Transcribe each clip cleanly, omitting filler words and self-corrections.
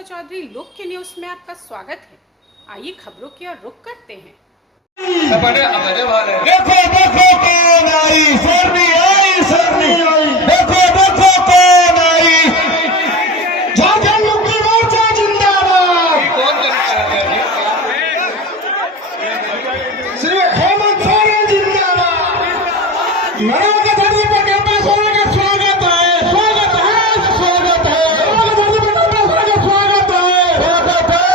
वर्षा चौधरी लोक न्यूज में आपका स्वागत है। आइए खबरों की ओर रुख करते हैं। देखो देखो कौन आई, सरनी आई, सरनी आई। देखो देखो कौन आई, झारखंड मुक्ति मोर्चा जिंदाबाद। श्री हेमंत सोरेन जिंदाबाद। नरेंद्र के धरती पर कैंपस होने का स्वागत है, स्वागत है, स्वागत है। नरेंद्र के धरती पर कैंपस होने का स्वागत है, स्वागत है।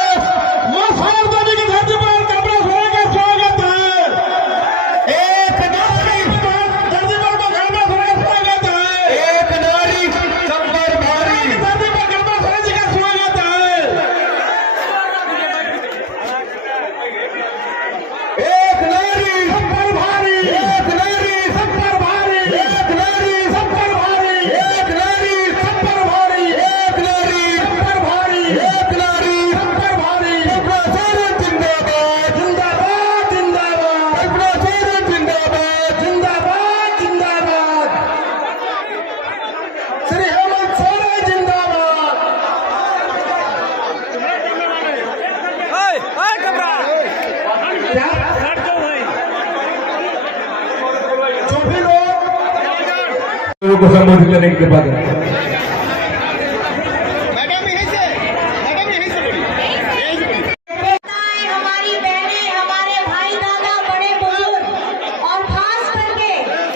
मां सागर देवी की धरती पर कैंपस होने का स्वागत है। एक नारी धरती पर कैंपस होने का स्वागत है। एक नारी सब्बर भारी धरती पर कैंपस होने का स्वागत है। एक नारी सब्बर भारी, एक नारी सब्बर भारी, एक नारी सब्बर भारी, एक नारी सब्बर भारी, एक नारी सब्बर भारी, एक नारी सब्बर भारी। प्रचार जिंदाबाद, जिंदाबाद, जिंदाबाद। प्रचार जिंदाबाद, जिंदाबाद, जिंदाबाद। श्री हेमंत सोरेन जिंदाबाद। जो भी लोग को संबोधित करने के बाद हमारी बहनें, हमारे भाई, दादा, बड़े बुजुर्ग और खास करके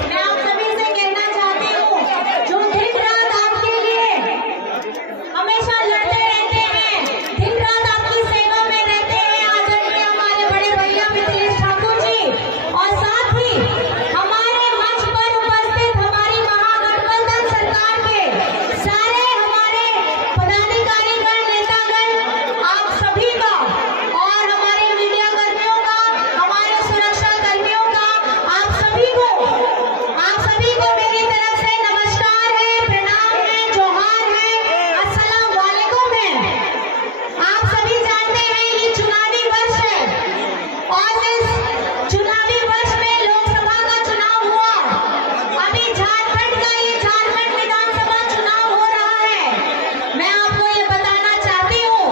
मैं आप सभी से कहना चाहती हूँ, जो दिन रात आपके लिए हमेशा लड़ते रहते हैं, दिन रात आपकी सेवा में रहते हैं, आदरणीय हमारे बड़े भैया मिथिलेश ठाकुर जी, और साथ ही हमारे मंच पर उपस्थित हमारी महागठबंधन सरकार के सारे हमारे पदाधिकारीगण, नेतागण, आप सभी का और हमारे मीडिया कर्मियों का, हमारे सुरक्षा कर्मियों का, आप सभी को मेरी तरफ से नमस्कार है, प्रणाम है, जोहार है, अस्सलाम वालेकुम है। आप सभी जानते हैं ये चुनावी वर्ष है और इस चुनावी वर्ष में लोकसभा का चुनाव हुआ। अभी झारखंड विधानसभा चुनाव हो रहा है। मैं आपको ये बताना चाहती हूँ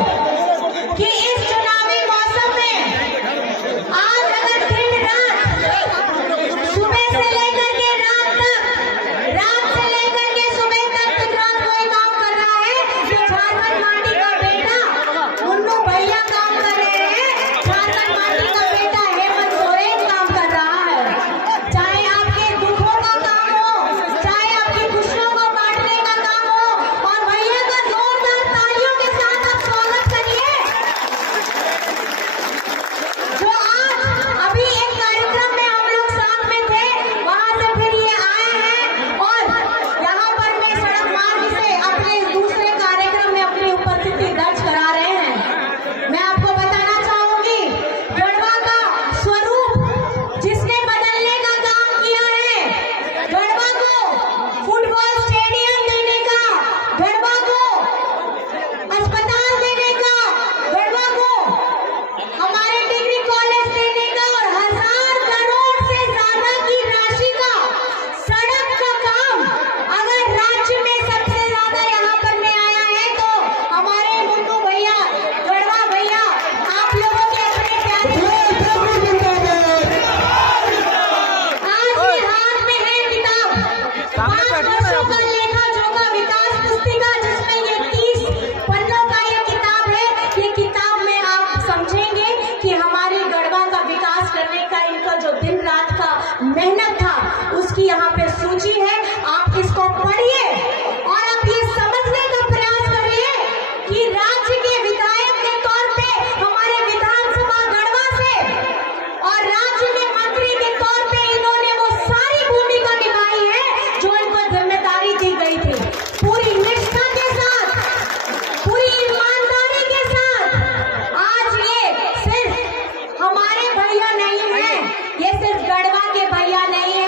कि इस चुनावी मौसम में आज अगर दिन रात सुबह से लेकर के रात तक, रात से लेकर के सुबह तक दिन रात कोई काम कर रहा है, तो झारखंड माटी का बेटा मुन्नू भैया काम कर रहे हैं, झारखंड माटी का बेटा हेमंत सोरेन काम कर रहा है। चाहे आपके दुखों का काम हो, चाहे आपकी खुशियों को बांटने का काम हो, और भैया का जोरदार तालियों के साथ आप स्वागत करिए। जो आज अभी एक कार्यक्रम में हम लोग साथ में थे, वहां से फिर ये आए हैं और यहाँ पर मैं सड़क मार्ग से अपने दूसरे कार्यक्रम में अपनी उपस्थिति दर्ज करा रहे हैं। मैं आपको बताना चाहूंगी, गढ़वा का स्वरूप जिसने बदलने का काम किया है, गढ़वा को फुटबॉल स्टेडियम देने का, गढ़वा को अस्पताल देने का, गढ़वा को हमारे डिग्री कॉलेज देने का और 1000 करोड़ से ज्यादा की राशि का सड़क का काम अगर राज्य में सबसे ज्यादा यहाँ पर में आया है तो हमारे मुन्नू भैया, गढ़वा भैया, आप लोगों के अपने आज भी हाथ में है किताब, 5 वर्षों का लेखा जोखा विकास पुस्तिका, जिसमें ये 30 पन्नों का ये किताब है। ये किताब में आप समझेंगे कि हमारी गढ़वा का विकास करने का इनका जो दिन रात का मेहनत था, उसकी यहाँ पे सूची है। आप इसको पढ़िए और आप ये समझने का प्रयास करिए कि राज्य के विधायक के तौर पे हमारे विधानसभा गढ़वा से और राज्य के मंत्री के तौर पे इन्होंने वो सारी भूमिका निभाई है जो इनको जिम्मेदारी दी गई थी। पूरी निष्ठा के साथ, पूरी ईमानदारी के साथ। आज ये सिर्फ हमारे भैया नहीं है, ये सिर्फ गढ़वा के भैया नहीं है,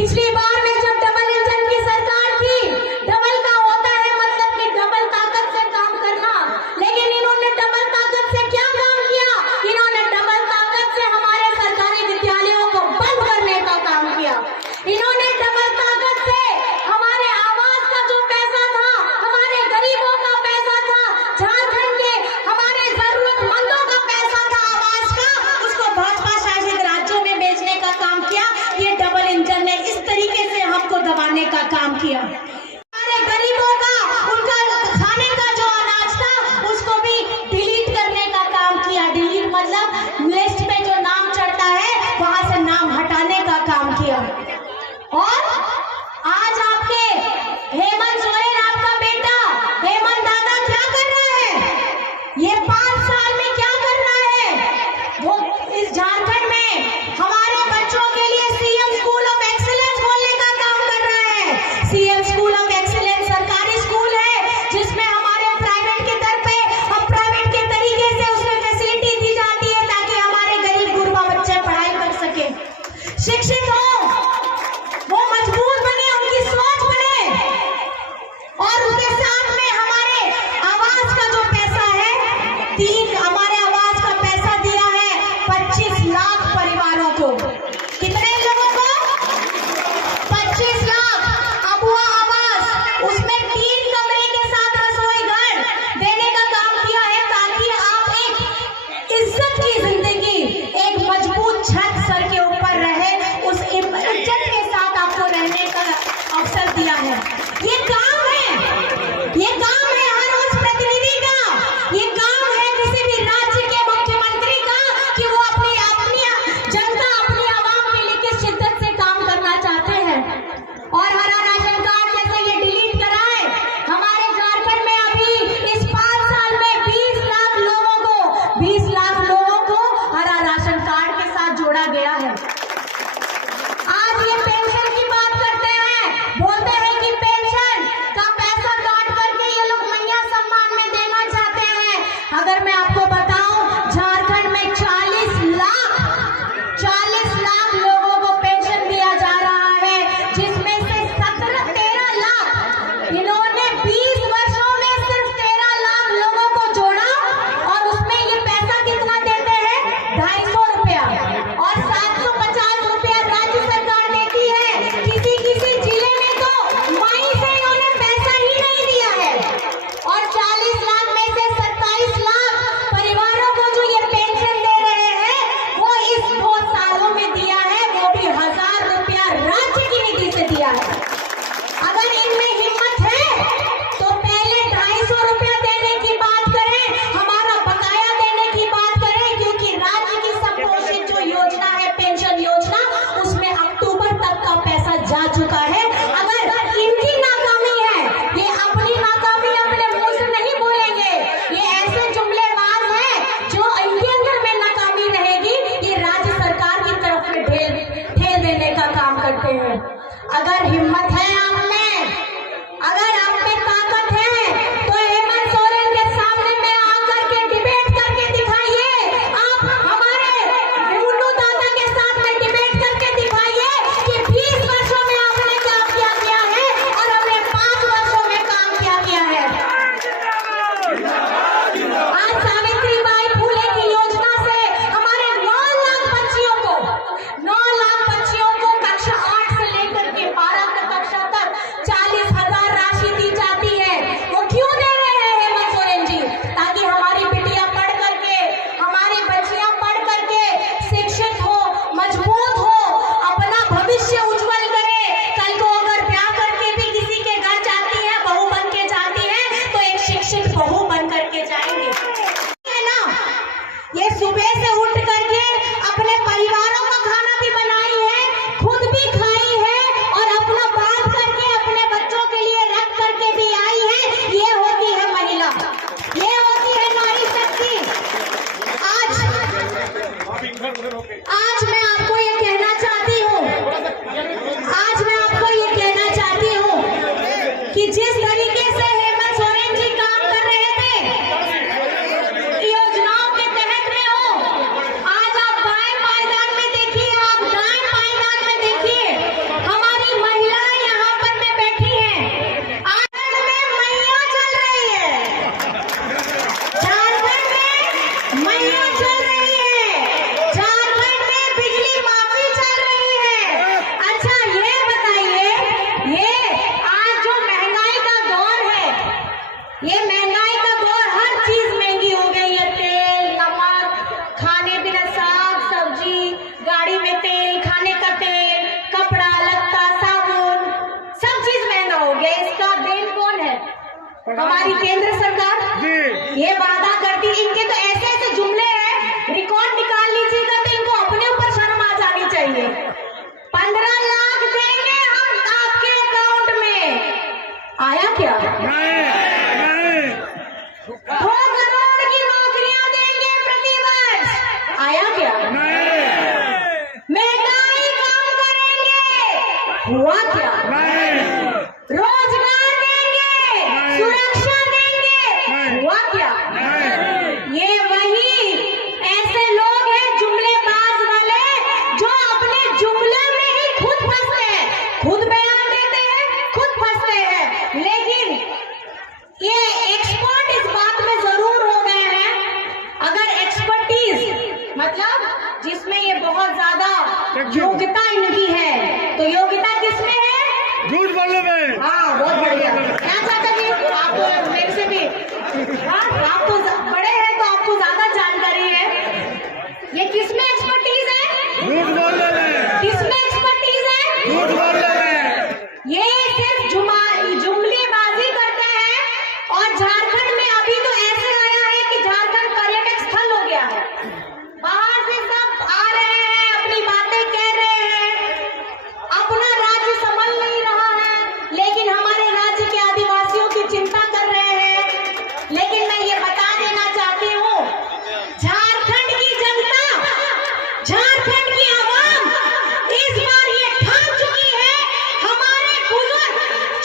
पिछली बार में जब डबल इंजन की सरकार थी, डबल का होता है मतलब कि डबल ताकत से काम करना, लेकिन इन्होंने डबल ताकत से क्या काम किया? इन्होंने डबल ताकत से हमारे सरकारी विद्यालयों को बंद करने का काम किया। इन्होंने डबल ताकत से हमारे आवास का जो पैसा था, हमारे गरीबों का पैसा था, झारखंड के हमारे जरूरतमंदों का पैसा था आवास का, उसको भाजपा शासित राज्यों में बेचने का काम किया। ये डबल इंजन ने इस तरीके से हमको दबाने का काम किया। हमारे गरीबों का, उनका खाने का जो अनाज था उसको भी डिलीट करने का काम किया। डिलीट मतलब लिस्ट पे जो नाम चढ़ता है वहां से नाम हटाने का काम किया। और आज आपके हेमंत सोरेन, आपका बेटा हेमंत दादा क्या कर रहा है? ये 5 साल में क्या कर रहा है? वो इस झारखंड में हमारे बच्चों के लिए सीएम स्कूल ऑफ एक्सीलेंस खोलने का काम कर रहा है। सीएम स्कूल ऑफ एक्सीलेंस सरकारी स्कूल है जिसमें हमारे प्राइवेट के दर पे हम प्राइवेट के तरीके से उसमें फैसिलिटी दी जाती है ताकि हमारे गरीब गुरबा बच्चे पढ़ाई कर सके, शिक्षित हो, वो मजबूत बने, उनकी सोच बने। और उसके साथ में हमारे आवास का जो पैसा है, हमारे आवास का पैसा दिया है 25 लाख परिवारों को। कितने लोगों को? 25 लाख अबुआ आवास, उसमें 3 कमरे के साथ रसोई घर देने का काम किया है ताकि आप एक इज्जत की जिंदगी, एक मजबूत छत सर के ऊपर रहे, उस इज्जत के साथ आपको रहने का अवसर दिया है। ये काम है, ये काम है हर उस प्रतिनिधि का, ये काम है किसी भी राज्य के मुख्यमंत्री का कि वो अपनी जनता, अपनी आवाम के लिए किस शिद्दत से काम करना चाहते हैं। और हरा राशन कार्ड जैसे ये डिलीट करा है, हमारे झारखंड में अभी इस 5 साल में 20 लाख लोगों को हरा राशन कार्ड के साथ जोड़ा गया है। आज ये पेंशन की बात करते हैं, बोलते हैं कि पेंशन का पैसा काट करके ये लोग मैया सम्मान में देना चाहते हैं। अगर मैं आपको बताऊं, झारखंड में 40 लाख लोगों को पेंशन दिया जा रहा है, जिसमें से 13 लाख इन्होंने 20 वर्षों में सिर्फ 13 लाख लोगों को जोड़ा। और उसमें ये पैसा कितना देते हैं? 250 रुपया, और 750 रुपया राज्य सरकार देती है। किसी जिले में तो माई से इन्होंने पैसा ही नहीं दिया है। और 40 लाख में से 27 लाख परिवारों को जो ये पेंशन दे रहे हैं, वो इस 2 सालों में दिया है, वो भी 1000 रुपया राज्य की निधि से दिया है। अगर इनमें हिम्मत है तो पहले 250 रुपया देने की बात करें, हमारा बकाया देने की बात करें, क्योंकि राज्य की संपोषित जो योजना है पेंशन योजना, उसमें अक्टूबर तक का पैसा जा चुका है। अगर इनकी नाकामी है, ये अपनी नाकामी अपने मुंह से नहीं बोलेंगे, ये ऐसे जुमलेबाज हैं जो इनके अंदर में नाकामी रहेगी, ये राज्य सरकार की तरफ में ठेल देने का काम करते हैं। अगर हिम्मत है आप में, अगर आप में ताकत है, तो हेमंत सोरेन के सामने में आकर के डिबेट करके दिखाइए। आप हमारे मुन्नू दादा के साथ में डिबेट करके दिखाइए कि 20 वर्षों में आपने काम क्या किया है और हमने 5 वर्षों में काम क्या किया है। आज सावित्रीबाई फुले की योजना से हमारे 9 लाख बच्चियों को कक्षा 8 से लेकर के 12 कक्षा तक हमारी केंद्र सरकार ये वादा करती, इनके तो ऐसे ऐसे जुमले हैं, रिकॉर्ड निकाल लीजिएगा तो इनको अपने ऊपर शर्म आ जानी चाहिए। 15 लाख देंगे हम आपके अकाउंट में, आया क्या? 2 करोड़ की नौकरियां देंगे प्रतिवर्ष, आया क्या? महंगाई कम करेंगे, हुआ क्या? रोजगार देंगे, सुरक्षा देंगे, हुआ क्या? ये वही ऐसे लोग हैं जुमलेबाज वाले जो अपने जुमले में ही खुद फंसते हैं, खुद बयान देते हैं, खुद फंसते हैं। लेकिन ये एक्सपर्ट इस बात में जरूर हो गए हैं, अगर एक्सपर्टीज मतलब जिसमें ये बहुत ज्यादा योग्यता इनकी है, तो योग्यता किसमें है? झूठ बोलने में। हाँ, बहुत बढ़िया। क्या चाहता जी, आप तो मेरे से भी, हाँ, आप तो बड़े हैं तो आपको ज्यादा जानकारी है। ये किसमें एक्सपर्टीज है? झूठ बोलने में। किसमें एक्सपर्टीज है? झूठ बोलने में। ये सिर्फ जुमलेबाजी करते हैं। और झारखंड में अभी तो ऐसे आया है कि झारखंड पर्यटक स्थल हो गया है, बाहर से सब आ रहे हैं, अपनी बातें कह रहे हैं, अपना राज्य संभल नहीं रहा है, लेकिन हमारे राज्य के आदिवासियों की चिंता कर रहे हैं। लेकिन मैं ये बता देना चाहती हूँ, झारखंड की जनता, झारखंड की आवाम इस बार ये ठान चुकी है, हमारे बुजुर्ग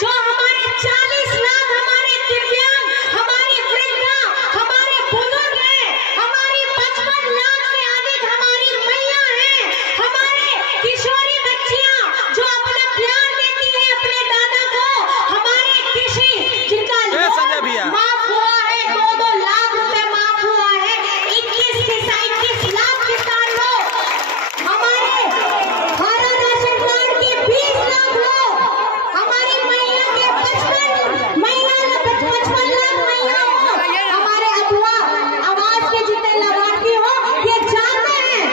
जो हमारे 40 लाख हमारे दिव्यांग, हमारी वृद्धा, हमारे बुजुर्ग हैं, हमारी 55 लाख से अधिक हमारी मैया हैं, हमारे किशोरी बच्चियां जो अपना प्यार देती है अपने दादा को, हमारे कृषि जिनका लोन माफ हुआ है, 2-2 लाख रुपए माफ हुआ है, 21 लाख किसान लोग, हमारे हरा राशन कार्ड के 20 लाख लोग, हमारी महिला के 55 लाख महिलाओं, हमारे अगुआ आवाज के जितने लाभार्थी हो, ये जानते हैं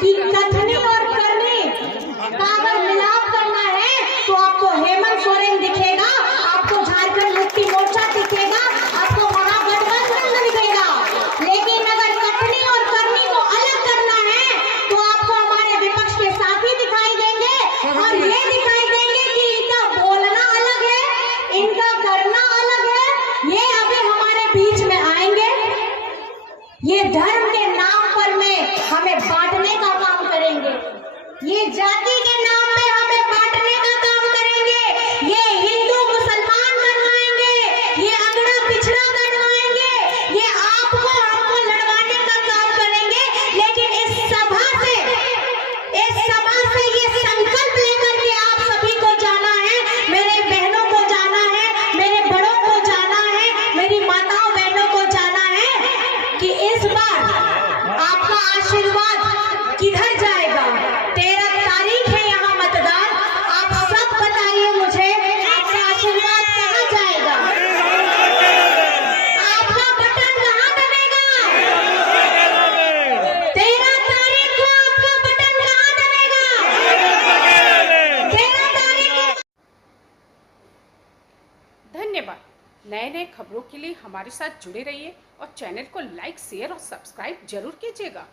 कि कथनी और करनी का अगर मिलाप करना है तो आपको हेमंत सोरेन दिखेगा, आपको झारखंड मुक्ति मोर्चा दिखेगा, आपको महागठबंधन दिखेगा। लेकिन अगर कथनी और करनी को अलग करना है तो आपको हमारे विपक्ष के साथी दिखाई देंगे, और ये दिखाई देंगे कि इनका बोलना अलग है, इनका करना अलग है। ये अभी हमारे बीच में आएंगे, ये धर्म के नाम पर में हमें बांटने का काम करेंगे, ये जाति के नाम पे हमें बांटने का काम करेंगे, ये हिंदू मुसलमान बनवाएंगे, ये अगड़ा पिछड़ा बनवाएंगे, ये आपको हमको लड़वाने का काम करेंगे। लेकिन इस सभा से ये संकल्प लेकर के आप सभी को जाना है, मेरे बहनों को जाना है, मेरे बड़ों को जाना है, मेरी माताओं बहनों को जाना है कि इस बार आपका आशीर्वाद किधर जाएगा। 13 तारीख है यहाँ मतदान, आप सब बताइए मुझे, आपका आशीर्वाद कहाँ जाएगा? आपका बटन कहाँ दबेगा? 13 तारीख को आपका बटन कहाँ दबेगा? 13 तारीख को। धन्यवाद। नए नए खबरों के लिए हमारे साथ जुड़े रहिए और चैनल को लाइक, शेयर और सब्सक्राइब जरूर कीजिएगा।